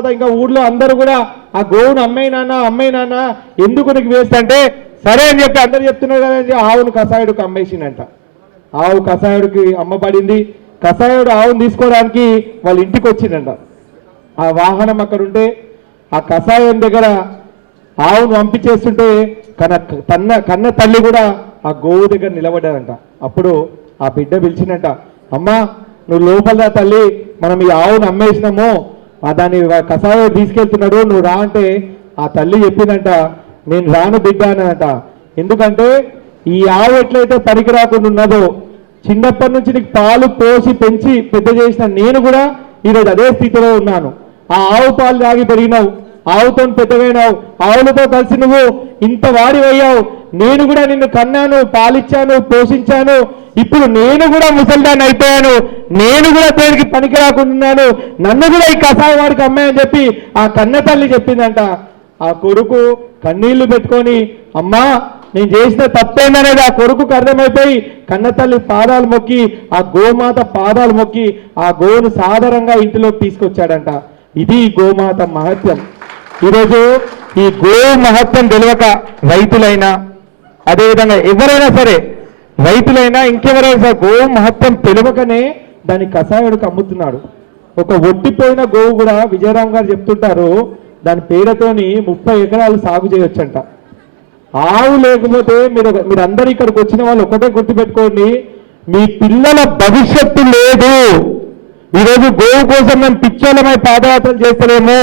తర్వాత ఇంకా ఊర్లో అందరూ కూడా ఆ గోవును అమ్మాయి నాన్న ఎందుకు నీకు వేస్ట్ అంటే సరే అని చెప్పి అందరు చెప్తున్నారు కదండి, ఆవును కషాయుడికి అమ్మేసిండంట. ఆవు కషాయుడికి అమ్మబడింది. కషాయుడు ఆవును తీసుకోవడానికి వాళ్ళ ఇంటికి వచ్చిందంట. ఆ వాహనం అక్కడ ఉంటే ఆ కషాయం దగ్గర ఆవును పంపించేస్తుంటే కన్న తల్లి కూడా ఆ గోవు దగ్గర నిలబడ్డారంట. అప్పుడు ఆ బిడ్డ పిలిచినట్ట, అమ్మా నువ్వు లోపల తల్లి, మనం ఈ ఆవును అమ్మేసినాము, దాన్ని కషాయం తీసుకెళ్తున్నాడు, నువ్వు రా అంటే ఆ తల్లి చెప్పిందంట, నేను రాను బిడ్డ అనంట. ఎందుకంటే ఈ ఆవు ఎట్లయితే పనికి రాకుండా ఉన్నదో, చిన్నప్పటి నుంచి నీకు పాలు పోసి పెంచి పెద్ద చేసిన నేను కూడా ఈరోజు అదే స్థితిలో ఉన్నాను. ఆ ఆవు పాలు తాగి పెరిగినావు, ఆవుతో పెద్దగైనావు, ఆవులతో కలిసి నువ్వు ఇంత వాడివయ్యావు. నేను కూడా నిన్ను కన్నాను, పాలిచ్చాను, పోషించాను. ఇప్పుడు నేను కూడా ముసల్దాన్ని అయిపోయాను, నేను కూడా దేనికి పనికి రాకుంటున్నాను, నన్ను కూడా ఈ కషాయ వాడికి అమ్మాయని చెప్పి ఆ కన్న తల్లి చెప్పిందంట. ఆ కొడుకు కన్నీళ్లు పెట్టుకొని, అమ్మా నేను చేసిన తప్పేందనేది ఆ కొడుకుకు అర్థమైపోయి కన్నతల్లి పాదాలు మొక్కి, ఆ గోమాత పాదాలు మొక్కి ఆ గోవును సాధారణంగా ఇంటిలోకి తీసుకొచ్చాడంట. ఇది గోమాత మహత్యం. ఈరోజు ఈ గో మహత్యం తెలియక రైతులైనా, అదేవిధంగా ఎవరైనా సరే, రైతులైనా ఇంకెవరైనా సరే గో మహత్యం తెలియకనే దాని కషాయుడికి అమ్ముతున్నాడు. ఒక ఒట్టిపోయిన గోవు కూడా విజయరామ్ గారు చెప్తుంటారు, దాని పేడతోని 30 ఎకరాలు సాగు చేయొచ్చంట. ఆవు లేకపోతే మీరందరూ ఇక్కడికి వచ్చిన వాళ్ళు ఒకటే గుర్తుపెట్టుకోండి, మీ పిల్లల భవిష్యత్తు లేదు. ఈరోజు గోవు కోసం మేము పిచ్చోళమై పాదయాత్రలు చేస్తలేము.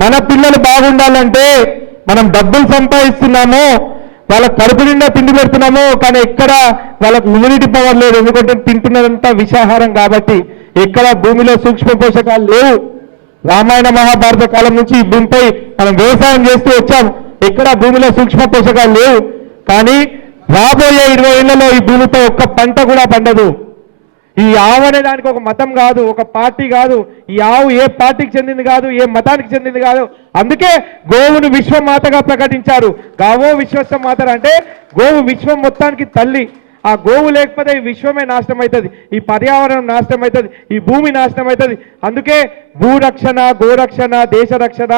మన పిల్లలు బాగుండాలంటే మనం డబ్బులు సంపాదిస్తున్నాము, వాళ్ళ కడుపు నిండా తిండి పెడుతున్నాము, కానీ ఎక్కడ వాళ్ళకు ఇమ్యూనిటీ పవర్ లేదు. ఎందుకంటే తింటున్నదంతా విషాహారం కాబట్టి. ఎక్కడ భూమిలో సూక్ష్మ పోషకాలు లేవు. రామాయణ మహాభారత కాలం నుంచి ఈ భూమిపై మనం వ్యవసాయం చేస్తూ వచ్చాం. ఎక్కడ భూమిలో సూక్ష్మ పోషకాలు లేవు. కానీ రాబోయే 20 ఏళ్లలో ఈ భూమిపై ఒక్క పంట కూడా పండదు. ఈ ఆవు అనే దానికి ఒక మతం కాదు, ఒక పార్టీ కాదు. ఈ ఆవు ఏ పార్టీకి చెందింది కాదు, ఏ మతానికి చెందింది కాదు. అందుకే గోవును విశ్వమాతగా ప్రకటించారు. గావో విశ్వమాత అంటే గోవు విశ్వం మొత్తానికి తల్లి. ఆ గోవు లేకపోతే ఈ విశ్వమే నాశనం అవుతుంది, ఈ పర్యావరణం నాశనం అవుతుంది, ఈ భూమి నాశనం అవుతుంది. అందుకే భూరక్షణ, గోరక్షణ, దేశ రక్షణ,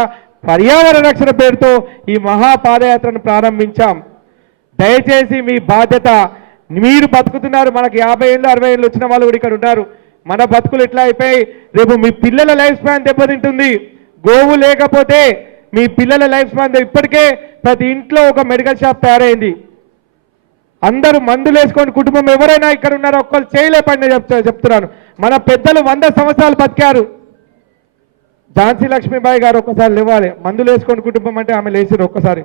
పర్యావరణ రక్షణ పేరుతో ఈ మహాపాదయాత్రను ప్రారంభించాం. దయచేసి మీ బాధ్యత, మీరు బతుకుతున్నారు. మనకి 50 ఏళ్ళు 60 ఏళ్ళు వచ్చిన వాళ్ళు కూడా ఇక్కడ ఉన్నారు. మన బతుకులు ఎట్లా అయిపోయి రేపు మీ పిల్లల లైఫ్ స్పాన్ దెబ్బతింటుంది. గోవు లేకపోతే మీ పిల్లల లైఫ్ స్పాన్ ఇప్పటికే ప్రతి ఇంట్లో ఒక మెడికల్ షాప్ తయారైంది. అందరూ మందులు వేసుకొని కుటుంబం ఎవరైనా ఇక్కడ ఉన్నారో ఒక్కరు చేయలేపండి చెప్తున్నాను. మన పెద్దలు 100 సంవత్సరాలు బతికారు. ఝాన్సీ లక్ష్మీబాయి గారు ఒక్కసారి లేవాలి. మందులు వేసుకొని కుటుంబం అంటే ఆమె లేచారు ఒక్కసారి.